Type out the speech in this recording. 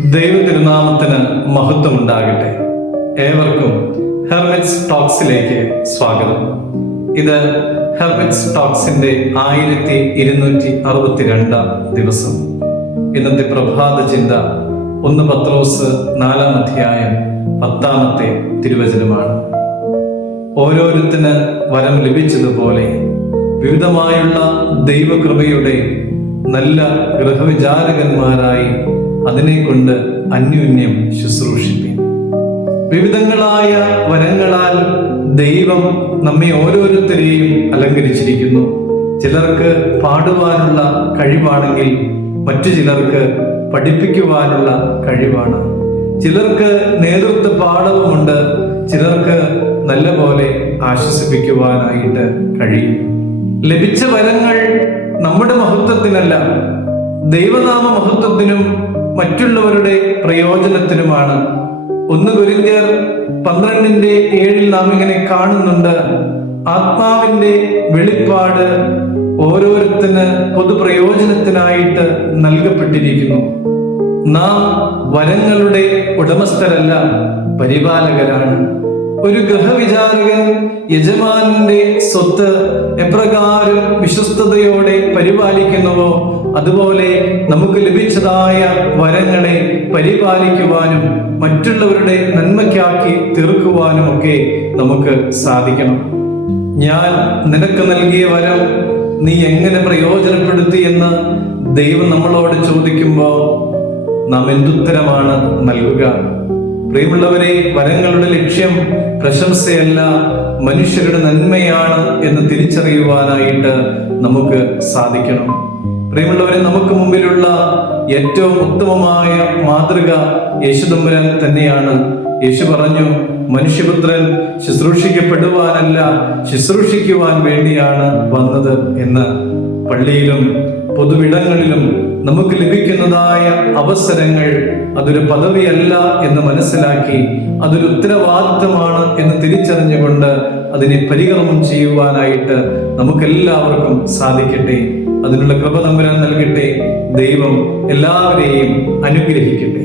ദൈവ തിരുനാമത്തിന് മഹത്വം ഉണ്ടാകട്ടെ. ഏവർക്കും ഹെർമിറ്റ്സ് ടോക്സിലേക്ക് സ്വാഗതം. ഇത് ഹെർമിറ്റ്സ് ടോക്സിന്റെ 1262 ദിവസം. ഇന്നത്തെ പ്രഭാത ചിന്ത 1 പത്രോസ് 4 അധ്യായം 10 തിരുവചനമാണ്. ഓരോരുത്തന് വരം ലഭിച്ചതുപോലെ വിവിധമായുള്ള ദൈവകൃപയുടെ നല്ല ഗൃഹവിചാരകന്മാരായി അതിനെക്കൊണ്ട് അന്യോന്യം ശുശ്രൂഷിപ്പിൻ. വിവിധങ്ങളായ വരങ്ങളാൽ ദൈവം നമ്മെ ഓരോരുത്തരെയും അലങ്കരിച്ചിരിക്കുന്നു. ചിലർക്ക് പാടുവാനുള്ള കഴിവാണെങ്കിൽ മറ്റു ചിലർക്ക് പഠിപ്പിക്കുവാനുള്ള കഴിവാണ്. ചിലർക്ക് നേതൃത്വ പാഠവുമുണ്ട്. ചിലർക്ക് നല്ലപോലെ ആശ്വസിപ്പിക്കുവാനായിട്ട് കഴിയും. ലഭിച്ച വരങ്ങൾ നമ്മുടെ മഹത്വത്തിനല്ല, ദൈവനാമ മഹത്വത്തിനും മറ്റുള്ളവരുടെ പ്രയോജനത്തിനുമാണ്. 1 കൊരിന്ത്യർ 12:7 നാം ഇങ്ങനെ കാണുന്നുണ്ട്: ആത്മാവിന്റെ വെളിപ്പാട് ഓരോരുത്തന് പൊതുപ്രയോജനത്തിനായിട്ട് നൽകപ്പെട്ടിരിക്കുന്നു. നാം വരങ്ങളുടെ ഉടമസ്ഥരല്ല, പരിപാലകരാണ്. ഒരു ഗൃഹവിചാരകൻ യജമാനന്റെ സ്വത്ത് എപ്രകാരം വിശ്വസ്തയോടെ പരിപാലിക്കുന്നുവോ അതുപോലെ നമുക്ക് ലഭിച്ചതായ വരങ്ങളെ പരിപാലിക്കുവാനും മറ്റുള്ളവരുടെ നന്മയ്ക്കാക്കി തീർക്കുവാനും ഒക്കെ നമുക്ക് സാധിക്കണം. ഞാൻ നിനക്ക് നൽകിയ വരം നീ എങ്ങനെ പ്രയോജനപ്പെടുത്തി എന്ന് ദൈവം നമ്മളോട് ചോദിക്കുമ്പോൾ നാം എന്തുത്തരമാണ് നൽകുക? പ്രിയമുള്ളവരെ, വരങ്ങളുടെ ലക്ഷ്യം പ്രശംസയല്ല, മനുഷ്യരുടെ നന്മയാണ് എന്ന് തിരിച്ചറിയുവാനായിട്ട് നമുക്ക് സാധിക്കണം. പ്രിയമുള്ളവരെ, നമുക്ക് മുമ്പിലുള്ള ഏറ്റവും ഉത്തമമായ മാതൃക യേശുതമ്പുരാൻ തന്നെയാണ്. യേശു പറഞ്ഞു, മനുഷ്യപുത്രൻ ശുശ്രൂഷിക്കപ്പെടുവാനല്ല, ശുശ്രൂഷിക്കുവാൻ വേണ്ടിയാണ് വന്നത് എന്ന്. പള്ളിയിലും പൊതുവിടങ്ങളിലും നമുക്ക് ലഭിക്കുന്നതായ അവസരങ്ങൾ അതൊരു പദവിയല്ല എന്ന് മനസ്സിലാക്കി അതൊരു ഉത്തരവാദിത്തമാണ് എന്ന് തിരിച്ചറിഞ്ഞുകൊണ്ട് അതിനെ പരികർമ്മം ചെയ്യുവാനായിട്ട് നമുക്കെല്ലാവർക്കും സാധിക്കട്ടെ. അതിനുള്ള കൃപ തമ്പുരാൻ നൽകട്ടെ. ദൈവം എല്ലാവരെയും അനുഗ്രഹിക്കട്ടെ.